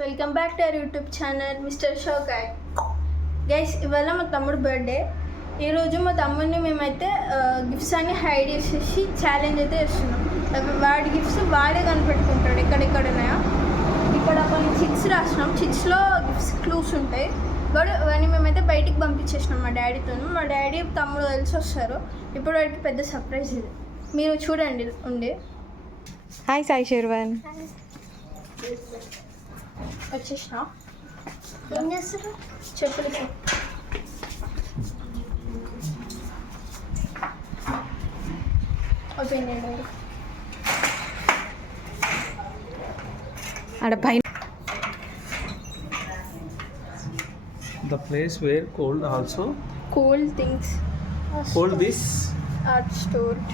Welcome back to our YouTube channel mister Shokai. Guys, ఇవాళ మా తమ్ముడు బర్త్డే. ఈరోజు మా తమ్ముడిని మేమైతే గిఫ్ట్స్ అన్ని హైడ్ చేసేసి ఛాలెంజ్ అయితే చేస్తున్నాం. వాడి గిఫ్ట్స్ వాడే కనిపెట్టుకుంటాడు ఎక్కడెక్కడ ఉన్నాయో. ఇక్కడ కొన్ని చిట్స్ రాసినాం. చిట్స్లో గిఫ్ట్స్ క్లూస్ ఉంటాయి. బట్ అవన్నీ మేమైతే బయటికి పంపించేసినాం మా డాడీతో. మా డాడీ తమ్ముడు కలిసి వస్తారు. ఇప్పుడు వాడికి పెద్ద సర్ప్రైజ్ ఇది, మీరు చూడండి ఉండి. హాయ్ సాయి శర్వన్. వచ్చేసినా ఏం చేస్తారు చెప్పులు ఓపెన్ చేయండి. ఆడ పైన the place where cold also cool things hold this. Are stored.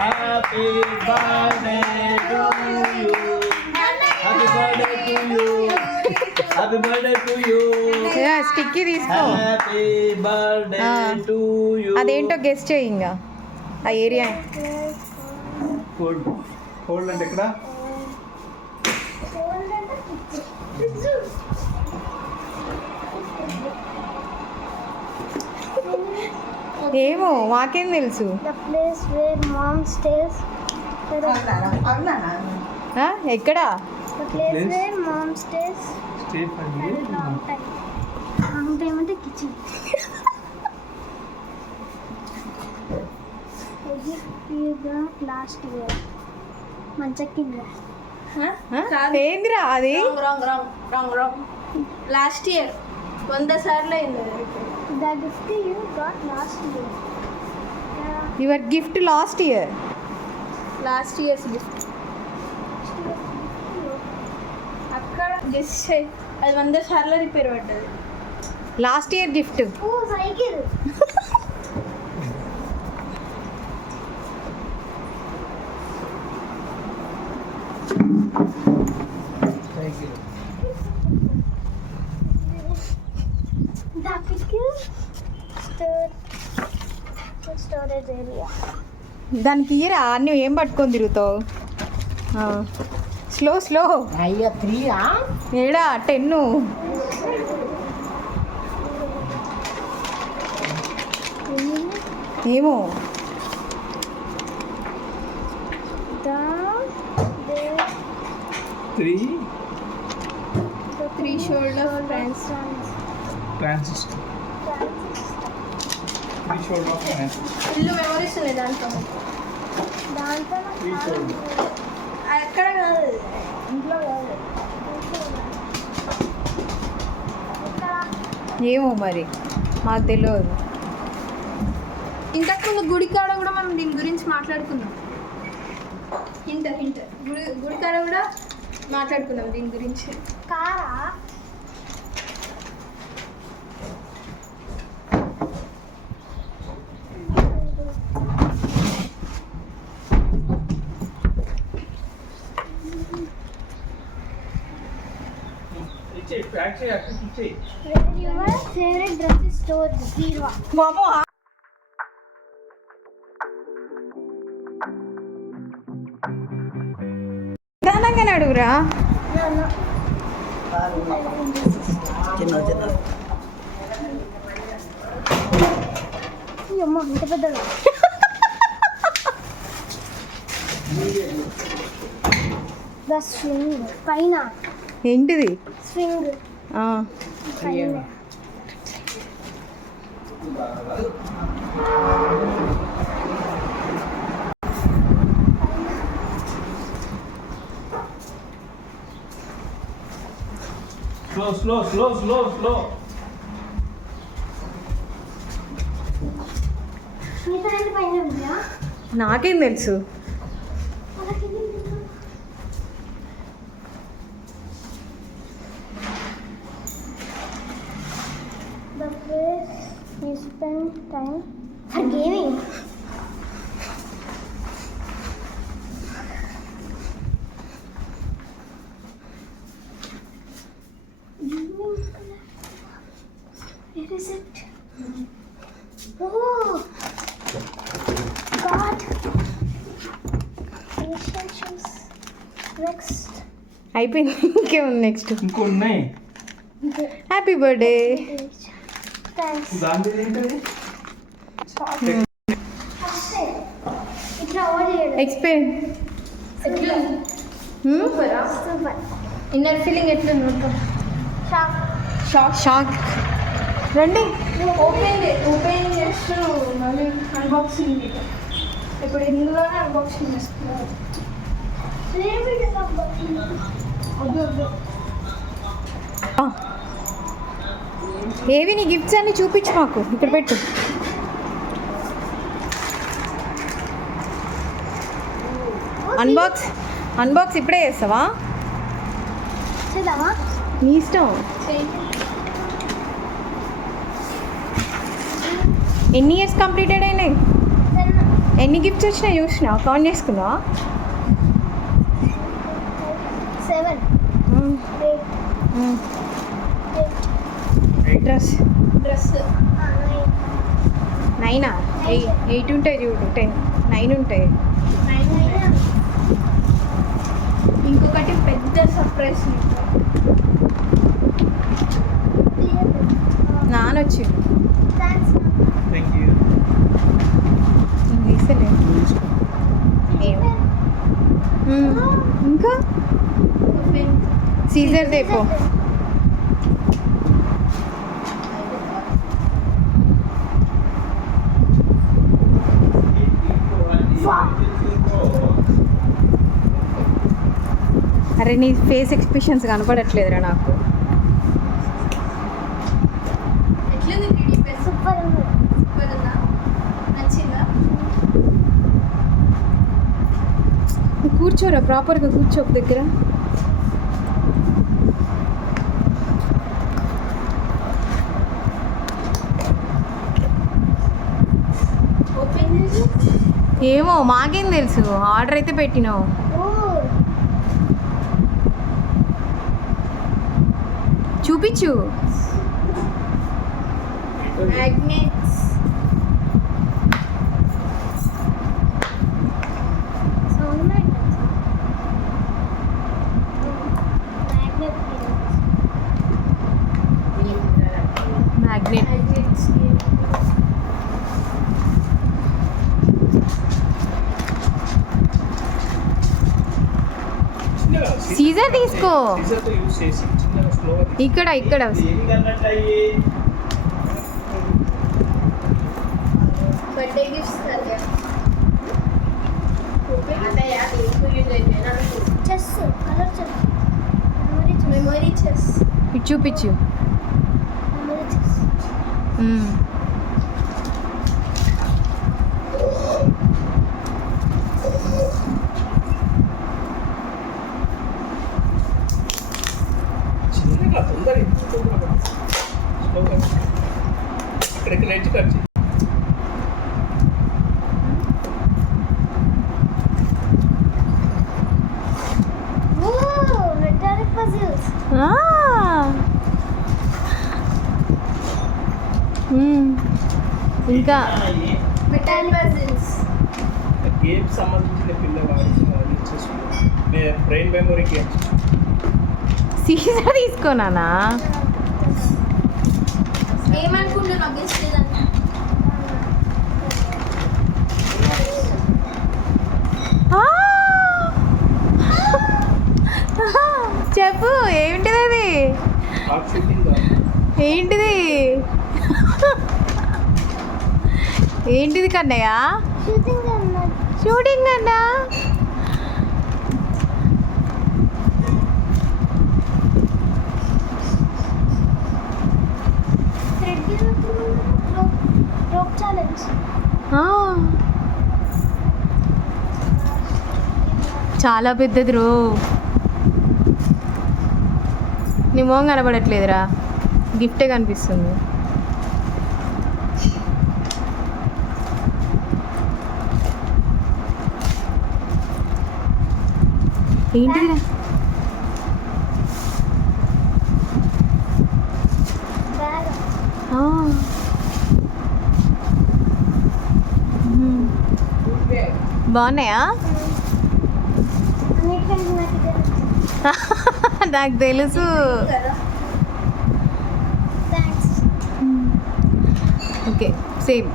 Happy birthday to you. Happy birthday to you. Happy birthday to you. Sticky తీసుకో. Happy birthday to you. అదేంటో గెస్ట్ చేయి. ఇంకా ఆ ఏరియా cold అంటే ఎక్కడ? ఏమో మాకేం తెలుసు. The place where mom stays. ఎక్కడ? The place where mom stays. Stay for you. Long time. Long time అంటే kitchen. You got last year. మంచక్కిందా? ఏందిరా అది? రాంగ్ లాస్ట్ ఇయర్ 100 సార్లు అయింది. The gift you got last year. Your gift last year. Last years gift అక్కడ గెస్ట్ చేయి. అది 100 సార్లు రిపేర్ పడ్డది. Last year gift. Oh, cycle. Thank you. The pickle storage area. దానికి ఇయరా నువ్వు ఏం పట్టుకొని తిరుగుతావు? స్లో అయ్యా 3 ఏడా 10. ఏమో three shoulder friends. Transistor. 3 shoulder of transistor. ఇల్లు మెమరీస్ ఉన్నాయి దాంట్లో. 3 shoulder. ఎక్కడ కాదు, ఇంట్లో కాదు. ఏమో మరి మాకు తెలియదు. ఇంతకుముందు గుడి కాడ కూడా మనం దీని గురించి మాట్లాడుకున్నాం. హింట్ గుడి కాడ కూడా మాట్లాడుకున్నాం దీని గురించి. కారా? Actually, Where your favorite dress is stored? Zero. మామో నిదానంగానే అడుగురా. No. అమ్మ ఇంత పెద్దగా. The swing పైన. ఏంటిది? స్వింగ్ పైన. slow. మిగతా పైన ఉందా? నాకేం తెలుసు. The place you spend time for gaming. Where is it? Oh, God. Asian shoes. Next. అయిపోయింది. ఇంకేముంది నెక్స్ట్? ఇంకో ఉన్నాయి. Happy birthday. థ్యాంక్స్. దాని మీద ఏంటది? ఇట్లా ఓడి ఎక్స్ప్లెయిన్. సూపరా? సూపర్. ఇన్నర్ ఫీలింగ్ ఎట్లుంది మొత్తం? షాక్. షాక్. రండి. ఓపెన్ చేస్తూ మళ్ళీ అన్బాక్సింగ్. ఇప్పుడు ఇందులోనే అన్బాక్సింగ్ చేస్తున్నారు. వద్దు వద్దు. ఏవి నీ గిఫ్ట్స్ అన్ని చూపించు మాకు. ఇక్కడ పెట్టు. అన్బాక్స్ ఇప్పుడే చేస్తావా? చేద్దామా? నీ ఇష్టం. ఎన్ని ఇయర్స్ కంప్లీటెడ్ అయినాయి? ఎన్ని గిఫ్ట్స్ వచ్చినాయి చూసినా? కౌంట్ చేసుకున్నావా? 7 8 డ్రెస్ డ్రెస్ 9 8 ఉంటాయి చూడు. 10 9 ఉంటాయి. ఇంకొకటి పెద్ద సర్ప్రైజ్. నానొచ్చిండు. థ్యాంక్స్. Thank you. తీసలే. ఇంకా సీజర్ దేపో. అరే నీ ఫేస్ ఎక్స్ప్రెషన్స్ కనపడట్లేదురా నాకు. ఎట్లుంది త్రీడీ పెన్? సూపర్ ఉంది. సూపర్ ఉందా? నచ్చిందా? నువ్వు కూర్చోరా, ప్రాపర్గా కూర్చో ఒక దగ్గర. ఓపెన్ చేసి ఏమో మాకేం తెలుసు, ఆర్డర్ అయితే పెట్టినావు. చూపించు. Magnets. Sound magnet. Magnet. Magnets. Scissor తీసుకో. సీజర్తో యూస్ చేసి చిన్నగా స్లోగా ఇక్కడ బర్త్డే గిఫ్ట్స్ కదా. అదయ్య నీకు యూజ్ అయిపోయినా. Chess colour chess. Memory chess. ఇటు చూపించు. Memory chess. చిన్నగా తొందరగా స్లోగా ఇక్కడికి లైట్ కట్ చేయి. Metallic puzzles. ఇంకా మెటల్ పజిల్స్. గేమ్ సంబంధించిన పిల్లవాడి బ్రెయిన్ మెమొరీ గేమ్స్. సీజర్ తీసుకోనా? ఏమనుకుంటున్నావు గెస్ట్ లేదంటే? చెప్పు ఏంటిది అది? ఏంటిది? ఏంటిది కన్నయ్య? షూటింగ్ అన్నా? Rope challenge. చాలా పెద్దది రో. నీ మొహం కనబడట్లేదురా, గిఫ్టే కనిపిస్తుంది. ఏంటిదిరా? బాగున్నాయా? అన్నిటికంటే నాకు నాకు తెలుసు. కదా. Thanks. Okay same.